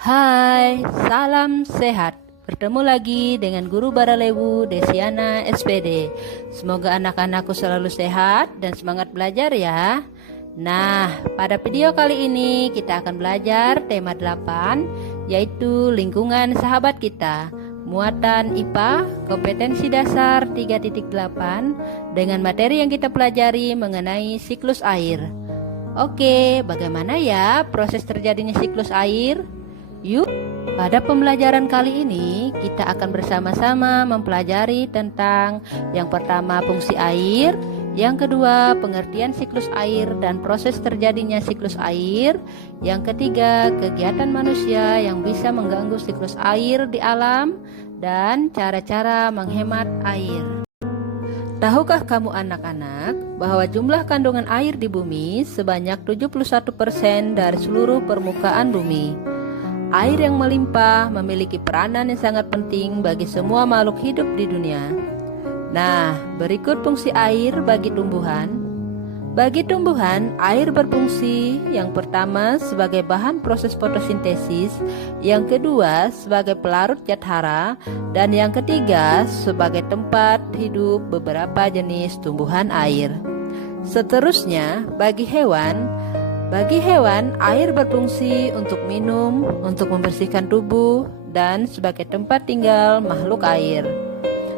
Hai, salam sehat. Bertemu lagi dengan Guru Baralewu Desiana SPD. Semoga anak-anakku selalu sehat dan semangat belajar ya. Nah, pada video kali ini kita akan belajar tema 8, yaitu lingkungan sahabat kita. Muatan IPA, kompetensi dasar 3.8, dengan materi yang kita pelajari mengenai siklus air. Oke, bagaimana ya proses terjadinya siklus air? Yuk, pada pembelajaran kali ini kita akan bersama-sama mempelajari tentang yang pertama fungsi air, yang kedua pengertian siklus air dan proses terjadinya siklus air, yang ketiga kegiatan manusia yang bisa mengganggu siklus air di alam, dan cara-cara menghemat air. Tahukah kamu anak-anak bahwa jumlah kandungan air di bumi sebanyak 71% dari seluruh permukaan bumi? Air yang melimpah memiliki peranan yang sangat penting bagi semua makhluk hidup di dunia. Nah, berikut fungsi air bagi tumbuhan. Bagi tumbuhan, air berfungsi yang pertama sebagai bahan proses fotosintesis, yang kedua sebagai pelarut zat hara, dan yang ketiga sebagai tempat hidup beberapa jenis tumbuhan air. Seterusnya, bagi hewan, air berfungsi untuk minum, untuk membersihkan tubuh, dan sebagai tempat tinggal makhluk air.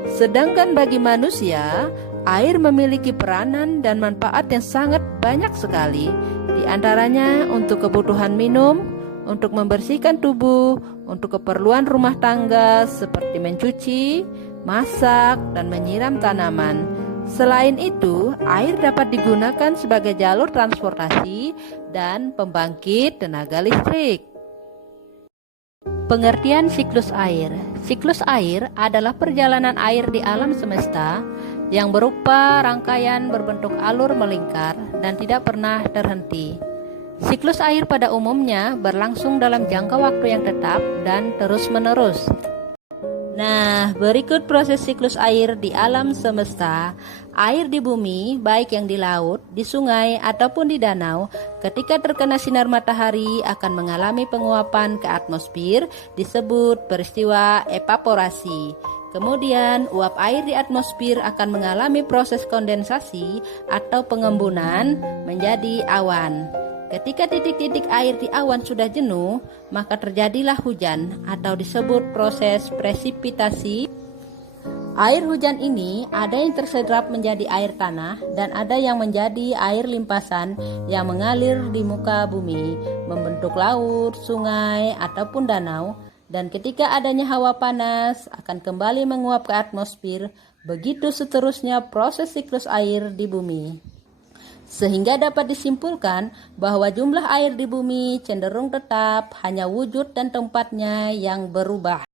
Sedangkan bagi manusia, air memiliki peranan dan manfaat yang sangat banyak sekali. Di antaranya untuk kebutuhan minum, untuk membersihkan tubuh, untuk keperluan rumah tangga seperti mencuci, masak, dan menyiram tanaman. Selain itu, air dapat digunakan sebagai jalur transportasi dan pembangkit tenaga listrik. Pengertian siklus air. Siklus air adalah perjalanan air di alam semesta yang berupa rangkaian berbentuk alur melingkar dan tidak pernah terhenti. Siklus air pada umumnya berlangsung dalam jangka waktu yang tetap dan terus-menerus. Nah, berikut proses siklus air di alam semesta. Air di bumi, baik yang di laut, di sungai, ataupun di danau, ketika terkena sinar matahari akan mengalami penguapan ke atmosfer, disebut peristiwa evaporasi. Kemudian, uap air di atmosfer akan mengalami proses kondensasi atau pengembunan menjadi awan. Ketika titik-titik air di awan sudah jenuh, maka terjadilah hujan atau disebut proses presipitasi. Air hujan ini ada yang terserap menjadi air tanah dan ada yang menjadi air limpasan yang mengalir di muka bumi, membentuk laut, sungai, ataupun danau. Dan ketika adanya hawa panas akan kembali menguap ke atmosfer. Begitu seterusnya proses siklus air di bumi. Sehingga dapat disimpulkan bahwa jumlah air di bumi cenderung tetap, hanya wujud dan tempatnya yang berubah.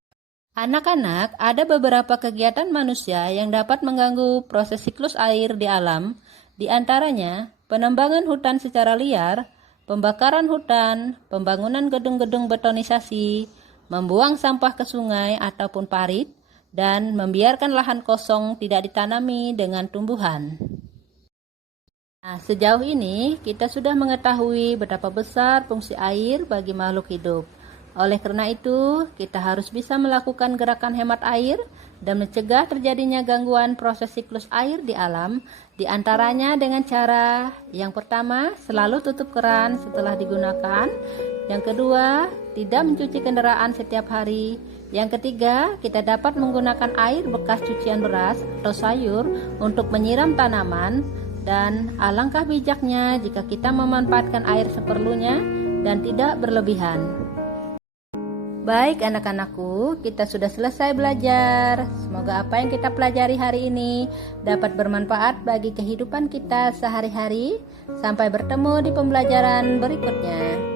Anak-anak, ada beberapa kegiatan manusia yang dapat mengganggu proses siklus air di alam, di antaranya penembangan hutan secara liar, pembakaran hutan, pembangunan gedung-gedung betonisasi, membuang sampah ke sungai ataupun parit, dan membiarkan lahan kosong tidak ditanami dengan tumbuhan. Nah, sejauh ini kita sudah mengetahui betapa besar fungsi air bagi makhluk hidup. Oleh karena itu, kita harus bisa melakukan gerakan hemat air dan mencegah terjadinya gangguan proses siklus air di alam, di antaranya dengan cara yang pertama, selalu tutup keran setelah digunakan. Yang kedua, tidak mencuci kendaraan setiap hari. Yang ketiga, kita dapat menggunakan air bekas cucian beras atau sayur untuk menyiram tanaman. Dan alangkah bijaknya jika kita memanfaatkan air seperlunya dan tidak berlebihan. Baik anak-anakku, kita sudah selesai belajar. Semoga apa yang kita pelajari hari ini dapat bermanfaat bagi kehidupan kita sehari-hari. Sampai bertemu di pembelajaran berikutnya.